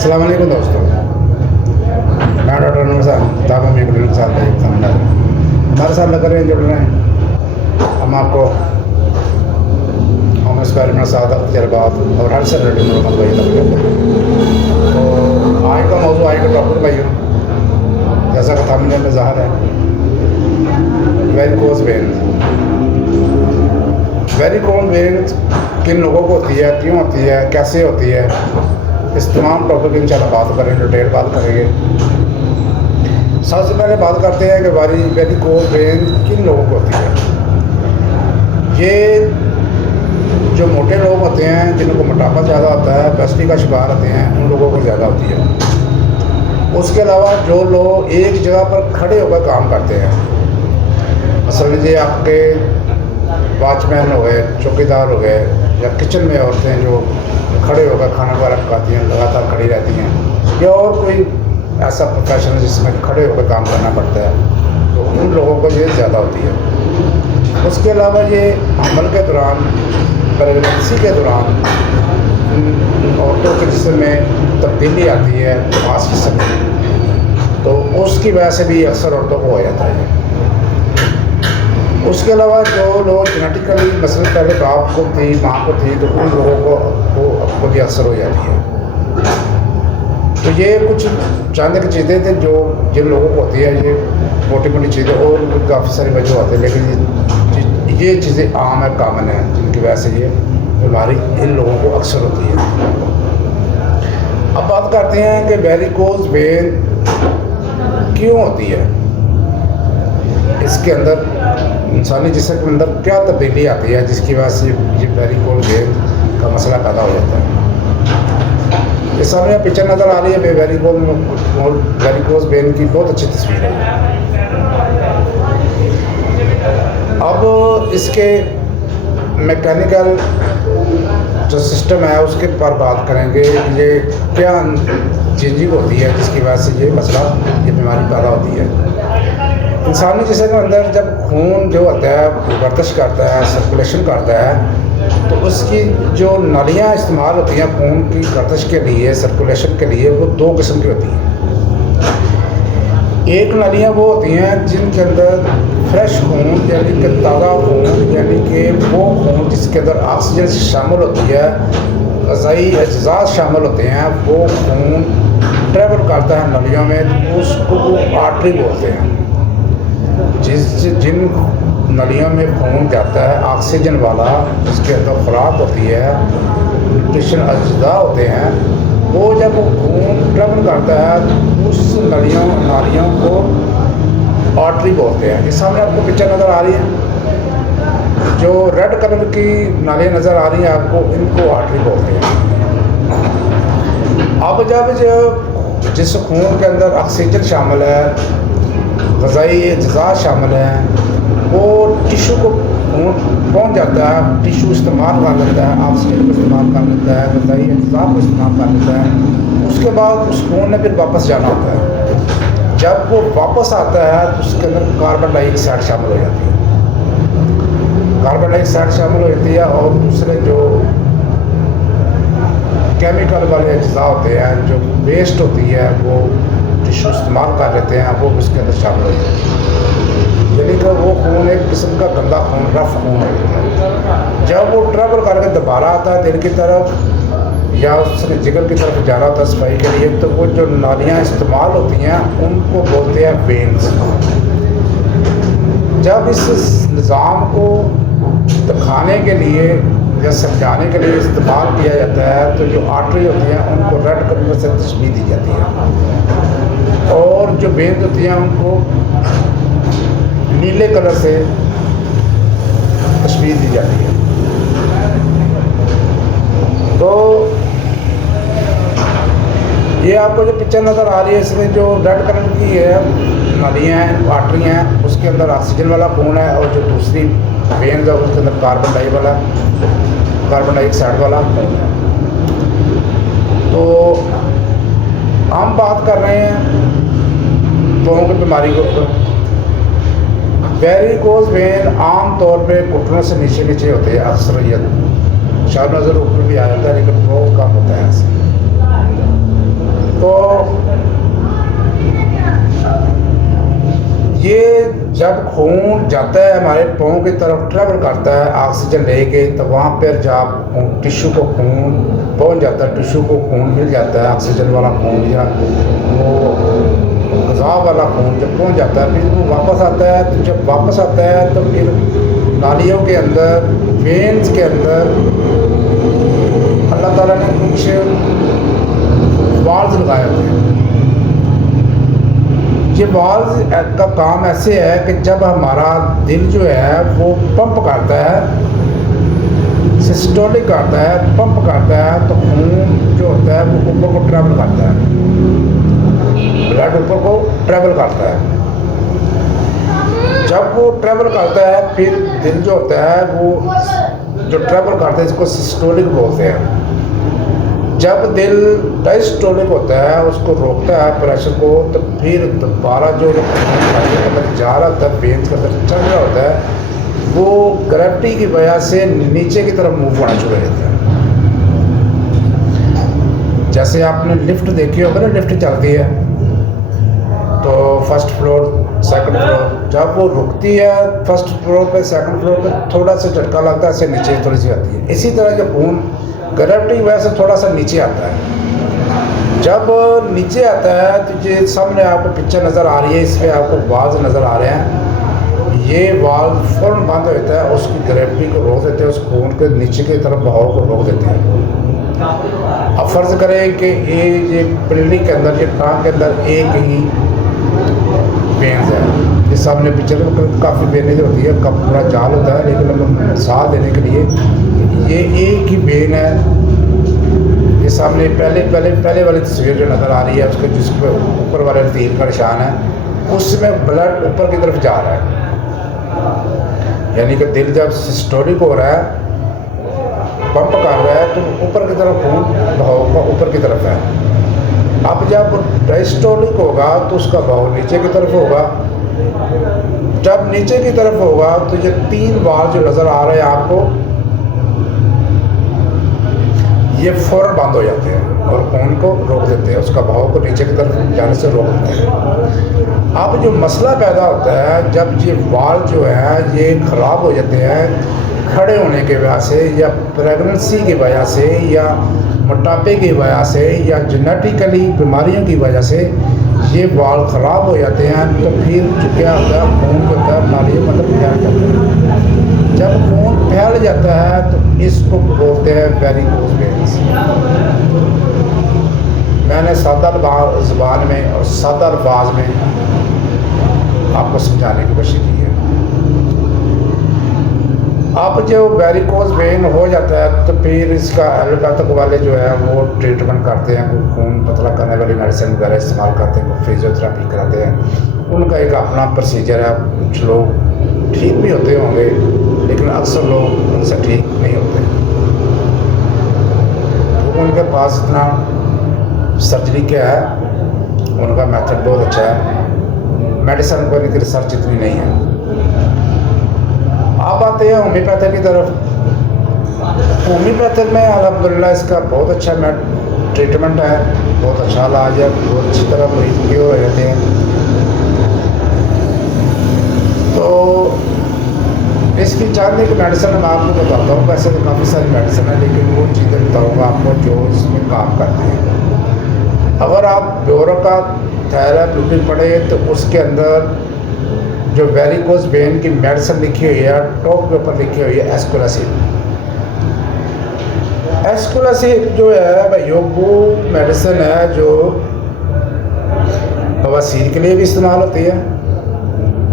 अस्सलाम वालेकुम दोस्तों, मैं डॉक्टर अनवर साहब दावा में के साथ हमारे साथ लग रहे हैं जुड़ रहे हैं। हम आपको होम एक्सपेरिमेंट सादा तजर्बात और हर से रिलेटेड भाई करते हैं। तो आज का मौजूद आज का टॉपिक भाइयों, जैसा कि थामने में ज़ाहिर है, वेरिकोज वेन्स। वेरिकोज वेन्स किन लोगों को होती है, क्यों होती है, कैसे होती है, इस तमाम टॉपिक इंशाल्लाह बात करेंगे, डिटेल बात करेंगे। सबसे पहले बात करते हैं कि वेरिकोज वेन्स किन लोगों को होती है। ये जो मोटे लोग होते हैं, जिनको मोटापा ज़्यादा होता है, ओबेसिटी का शिकार होते हैं, उन लोगों को ज़्यादा होती है। उसके अलावा जो लोग एक जगह पर खड़े होकर काम करते हैं, असल में ये आपके वॉचमैन हो गए, चौकीदार हो गए, या किचन में औरतें जो खड़े होकर खाना वगैरह पकाती हैं, लगातार खड़ी रहती हैं, या और कोई ऐसा प्रोफेशन है जिसमें खड़े होकर काम करना पड़ता है, तो उन लोगों को ये ज़्यादा होती है। उसके अलावा ये हमल के दौरान, प्रेगनेंसी के दौरान औरतों के जिस्म में तब्दीली आती है मास जिस्म में, तो उसकी वजह से भी अक्सर औरतों को हो जाता है। उसके अलावा जो लोग जेनेटिकली मसल पहले बाप को थी, माँ को थी, तो उन लोगों को भी असर हो जाती है। तो ये कुछ जानने की चीज़ें थे जो जिन लोगों को होती है, ये मोटी मोटी चीज़ें, और काफ़ी सारी वजह होती है, लेकिन ये चीज़ें आम है, कॉमन है, जिनकी वजह से ये बीमारी इन लोगों को अक्सर होती है। अब बात करते हैं कि वेरिकोज वेन क्यों होती है, इसके अंदर इंसानी जिस्म के अंदर क्या तब्दीली आती है जिसकी वजह से ये वेरिकोज वेन का मसला पैदा हो जाता है। ये सामने पिक्चर नज़र आ रही है, वेरिकोज वेन की बहुत अच्छी तस्वीर है। अब इसके मैकेनिकल जो सिस्टम है उसके पर बात करेंगे, ये क्या चेंजिंग होती है जिसकी वजह से ये मसला, ये बीमारी पैदा होती है। इंसानी जिस्म के अंदर जब खून जो होता है गर्दिश करता है, सर्कुलेशन करता है, तो उसकी जो नालियाँ इस्तेमाल होती हैं खून की गर्दिश के लिए, सर्कुलेशन के लिए, वो दो किस्म की होती हैं। एक नालियाँ वो होती हैं जिनके अंदर फ्रेश खून, यानी कि ताज़ा खून, यानी कि वो खून जिसके अंदर ऑक्सीजन शामिल होती है, ग़ज़ाई अज्जा शामिल होते हैं, वो खून ट्रैवल करता है नालियों में, उसको आर्टरी बोलते हैं। जिन नलियों में खून जाता है ऑक्सीजन वाला, जिसके अंदर खुराक होती है, न्यूट्रिशन अज्जा होते हैं, वो जब खून ट्रैवल करता है उस नालियों को आर्टरी बोलते हैं। इस सामने आपको पिक्चर नज़र आ रही है, जो रेड कलर की नालियाँ नज़र आ रही हैं आपको, इनको आर्टरी बोलते हैं। अब जब जिस खून के अंदर ऑक्सीजन शामिल है, ग़ज़ाई अज्जा शामिल हैं, वो टिशू को पहुंच जाता है, टिशू इस्तेमाल कर लेता है, ऑक्सीजन को इस्तेमाल कर लेता है, ग़ज़ाई अज्जा को इस्तेमाल कर लेता है। उसके बाद उस खून ने फिर वापस जाना होता है। जब वो वापस आता है तो उसके अंदर कार्बन डाइऑक्साइड शामिल हो जाती है, कार्बन डाइऑक्साइड शामिल हो जाती है, और दूसरे जो केमिकल वाले अज्जा होते हैं, जो वेस्ट होती है, वो टिशू इस्तेमाल कर लेते हैं, वो उसके अंदर शामिल हो जाती है। यानी कि वो खून एक किस्म का गंदा खून, रफ खून होता है। जब वो ट्रैवल करके दोबारा आता है दिल की तरफ, या उसने जिगर की तरफ जाना होता है सफाई के लिए, तो वो जो नालियाँ इस्तेमाल होती हैं उनको बोलते हैं वेन्स। जब इस निज़ाम को दिखाने के लिए या समझाने के लिए इस्तेमाल किया जाता है, तो जो आर्टरी होती हैं उनको रेड कलर से तशबीह दी जाती है, और जो वेन्स होती हैं उनको नीले कलर से तशबीह दी जाती है। तो ये आपको जो पिक्चर नज़र आ रही है, इसमें जो रेड कलर की है नालियाँ हैं, आर्टरी हैं, उसके अंदर ऑक्सीजन वाला खून है, और जो दूसरी वेन्स है उसके अंदर कार्बन डाइऑक्साइड वाला खून है। तो हम बात कर रहे हैं लोगों की बीमारी के ऊपर। वेरिकोज वेन आम तौर पे घुटनों से नीचे नीचे होते हैं, अक्सरियत शायद नज़र ऊपर भी आ जाता है, लेकिन बहुत कम होता है ऐसे। जब खून जाता है हमारे पाँव की तरफ ट्रैवल करता है ऑक्सीजन लेके, तो वहाँ पर जब टिश्यू को खून पहुँच जाता है, टिश्यू को खून मिल जाता है, ऑक्सीजन वाला खून या वो ग़िज़ा वाला खून जब पहुँच जाता है, फिर वो वापस आता है। तो जब वापस आता है तो फिर नालियों के अंदर, वेन्स के अंदर अल्लाह ताला ने कुछ वाल्व्स लगाए होते हैं। ये वाल्व्स का काम ऐसे है कि जब हमारा दिल जो है वो पंप करता है, सिस्टोलिक करता है, पंप करता है, तो खून जो होता है वो ऊपर को ट्रैवल करता है, ब्लड ऊपर को ट्रैवल करता है। जब वो ट्रैवल करता है फिर दिल जो होता है वो जो ट्रैवल करता है इसको सिस्टोलिक बोलते हैं। जब दिल डायस्टोलिक होता है, उसको रोकता है प्रेशर को, तो फिर दोबारा जो अंदर जा रहा होता है, वेन्स के अंदर चल रहा होता है, वो ग्रेविटी की वजह से नीचे की तरफ मूव होना शुरू हो जाता है। जैसे आपने लिफ्ट देखी होगा ना, लिफ्ट चलती है तो फर्स्ट फ्लोर सेकंड फ्लोर, जब वो रुकती है फर्स्ट फ्लोर पे सेकंड फ्लोर पे थोड़ा सा झटका लगता है, ऐसे नीचे थोड़ी सी आती है। इसी तरह जब खून ग्रेविटी की वजह से थोड़ा सा नीचे आता है, जब नीचे आता है तो ये सामने आपको पिक्चर नज़र आ रही है, इसमें आपको वाल्व नज़र आ रहे हैं। ये वाल्व फ़ौरन बंद हो जाता है, उसकी ग्रेविटी को रोक देते हैं, उस खून के नीचे की तरफ बहाव को रोक देते हैं। अब फ़र्ज़ करें कि ये पिल्ली के अंदर, ये टांग के अंदर एक ही वेन्स है। इस सामने पिक्चर में काफ़ी वेनें होती है, कब पूरा जाल होता है, लेकिन हम साथ देने के लिए ये एक ही वेन है। ये सामने पहले वाली तस्वीर जो नज़र आ रही है, उसके जिसके ऊपर वाले तीर का निशान है, उसमें ब्लड ऊपर की तरफ जा रहा है। यानी कि दिल जब सिस्टोलिक हो रहा है, पंप कर रहा है, तो ऊपर की तरफ खून बहाव का ऊपर की तरफ है। अब जब डायस्टोलिक होगा तो उसका बहाव नीचे की तरफ होगा। जब नीचे की तरफ होगा तो ये तीन वाल्व जो नज़र आ रहे हैं आपको, ये फ़ौरन बंद हो जाते हैं और खून को रोक देते हैं, उसका बहाव को नीचे की तरफ जाने से रोक देते हैं। अब जो मसला पैदा होता है, जब ये वाल्व जो है ये ख़राब हो जाते हैं खड़े होने की वजह से, या प्रेगनेंसी की वजह से, या मोटापे की वजह से, या जेनेटिकली बीमारियों की वजह से ये वाल्व ख़राब हो जाते हैं, तो फिर जो क्या होता है, खून जो होता है नालियों में अंदर फैल जाता है। जब खून फैल जाता है तो इसको बोलते हैं वेरिकोज वेन्स। मैंने सादा ज़ुबान में और सादा अल्फाज में आपको समझाने की कोशिश की है। अब जो वेरिकोज वेन हो जाता है तो फिर इसका एलोपैथिक वाले जो है वो ट्रीटमेंट करते हैं, कोई खून पतला करने वाली मेडिसिन वगैरह इस्तेमाल करते हैं, कोई फिजियोथेरेपी कराते हैं। उनका एक अपना प्रोसीजर है। कुछ लोग ठीक भी होते होंगे, लेकिन अक्सर लोग उनसे ठीक नहीं होते। तो उनके पास इतना सर्जरी क्या है, उनका मेथड बहुत अच्छा है, मेडिसिन पर इनकी रिसर्च इतनी नहीं है। आप आते हैं होम्योपैथिक की तरफ। होम्योपैथिक में अल्हम्दुलिल्लाह इसका बहुत अच्छा ट्रीटमेंट है, बहुत अच्छा इलाज है, बहुत अच्छी तरह मरीज क्योर हो जाते हैं। तो इसकी चंद एक मेडिसिन मैं आपको बताता हूँ। वैसे तो काफ़ी सारी मेडिसिन है, लेकिन वो चीज़ें बताऊँगा आपको जो इसमें काम करती हैं। अगर आप ब्यूरो का थेरेप्यूटिक पढ़े तो उसके अंदर जो वेरिकोज वेन की मेडिसिन लिखी हुई है, टॉप के ऊपर लिखी हुई है एस्कोलासिब। एस्कोलासिब जो है भाइयों वो मेडिसिन है जो बवासीर के लिए भी इस्तेमाल होती है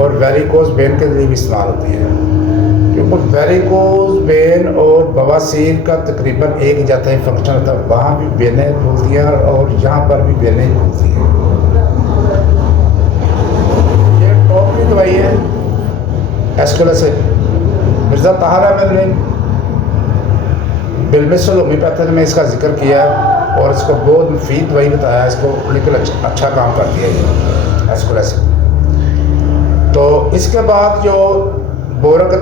और वेरिकोज वेन के लिए भी इस्तेमाल होती है। क्योंकि वेरिकोज वेन और बवासीर का तकरीबन एक ही जाता है फंक्शन होता है, वहाँ भी वेनें खुलती हैं और यहाँ पर भी वेनें खुलती हैं। दवाई है एस्कोलासिब। मिर्ज़ा ताहिर अहमद ने बिलमिसल होम्योपैथिक में इसका जिक्र किया और इसको बहुत मुफीद दवाई बताया, इसको बिल्कुल अच्छा काम करती है ये एस्कोलासिब। तो इसके बाद जो बोरक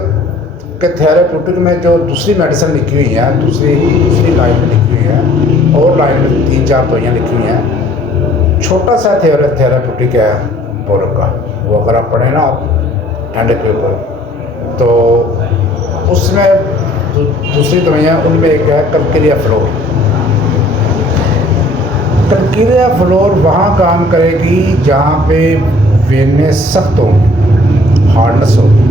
के थेरेप्यूटिक में जो दूसरी मेडिसिन लिखी हुई है, दूसरी लाइन में लिखी हुई है, और लाइन में 3-4 दवाइयाँ लिखी हुई हैं। छोटा सा थेरेप्यूटिक है बोरक का, वो अगर आप पढ़ें ना आप ठंडे के ऊपर। तो उसमें दूसरी दवाइयाँ, उनमें एक है कल्किरिया फ्लोर। कल्किरिया फ्लोर वहाँ काम करेगी जहाँ पे वेनें सख्त होंगी, हार्डनेस होगी,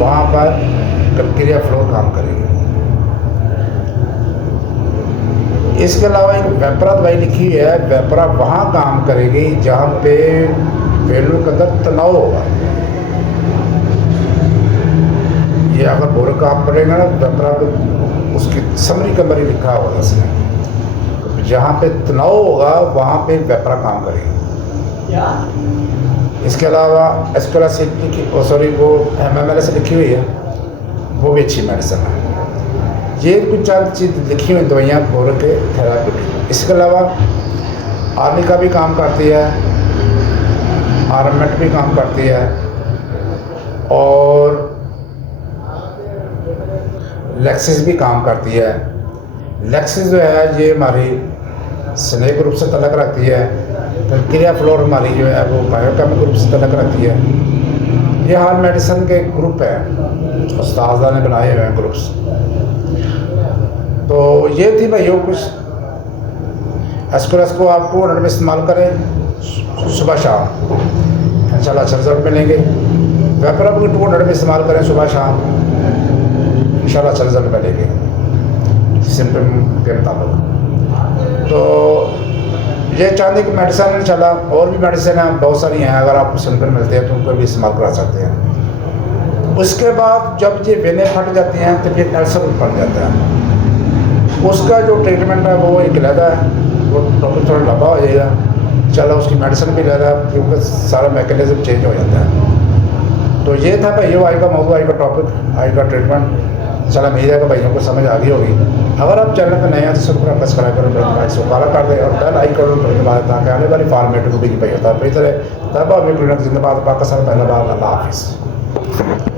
वहाँ पर कल्किरिया फ्लोर काम करेगी। इसके अलावा एक वेपरा दवाई लिखी हुई है, वेपरा वहाँ काम करेगी जहाँ पे वेनों के अंदर तनाव होगा। ये अगर बोर काम पड़ेगा ना, वेपरा तो उसकी समरी कमरी लिखा होगा इसमें, जहाँ पे तनाव होगा वहाँ पे वेपरा काम करेगी। इसके अलावा एस्कोलासिन की वो MMLA से लिखी हुई है, वो भी अच्छी मेडिसिन है। ये कुछ चंद चीज़ लिखी हुई दवाइयाँ बोर के थेराप्यूटिक। इसके अलावा आर्निका भी काम करती है, आर्मेट भी काम करती है, और लेक्सिस भी काम करती है। लेक्सिस जो है ये हमारी स्नेक ग्रुप से तलक रखती है। कल्किरिया फ्लोर हमारी जो है वो बायोकेमिकल ग्रुप से तलक रखती है। ये हर मेडिसिन के ग्रुप है, उस्तादा ने बनाए हुए हैं ग्रुप्स। तो ये थी भाइयों कुछ। एस्कोरस को आप 200 में इस्तेमाल करें सुबह शाम, इंशाल्लाह अच्छा रिजल्ट मिलेंगे। वेपरा को 200 में इस्तेमाल करें सुबह शाम, इंशाल्लाह अच्छा रिजल्ट मिलेंगे सिम्टम के मुताबिक। तो ये चांदी की मेडिसिन इंशाल्लाह, और भी मेडिसिन हैं बहुत सारी हैं, अगर आपको सिम्टम मिलते हैं तो उनको भी इस्तेमाल करा सकते हैं। उसके बाद जब ये वेनें फट जाती हैं तो फिर अल्सर बन जाता है। उसका जो ट्रीटमेंट है वो एक अलग है, वो टॉपिक थोड़ा लंबा हो जाएगा, चलो उसकी मेडिसिन भी अलग है, क्योंकि सारा मैकेनिज्म चेंज हो जाता है। तो ये था भाइयों आज का मौजूद, आज का टॉपिक, आज का ट्रीटमेंट। चलो उम्मीद है कि भाइयों को समझ आ गई होगी। अगर आप चैनल पर नए हैं तो सब्सक्राइब करें, फॉलो कर दें और बेल आइकन पर दबा दें ताकि आने वाली फॉर्मेट को भी भाई होता है। बेहतर है तब हमें जिंदाबाद पाकिस्तान, पहला बार, अल्लाह हाफिज़।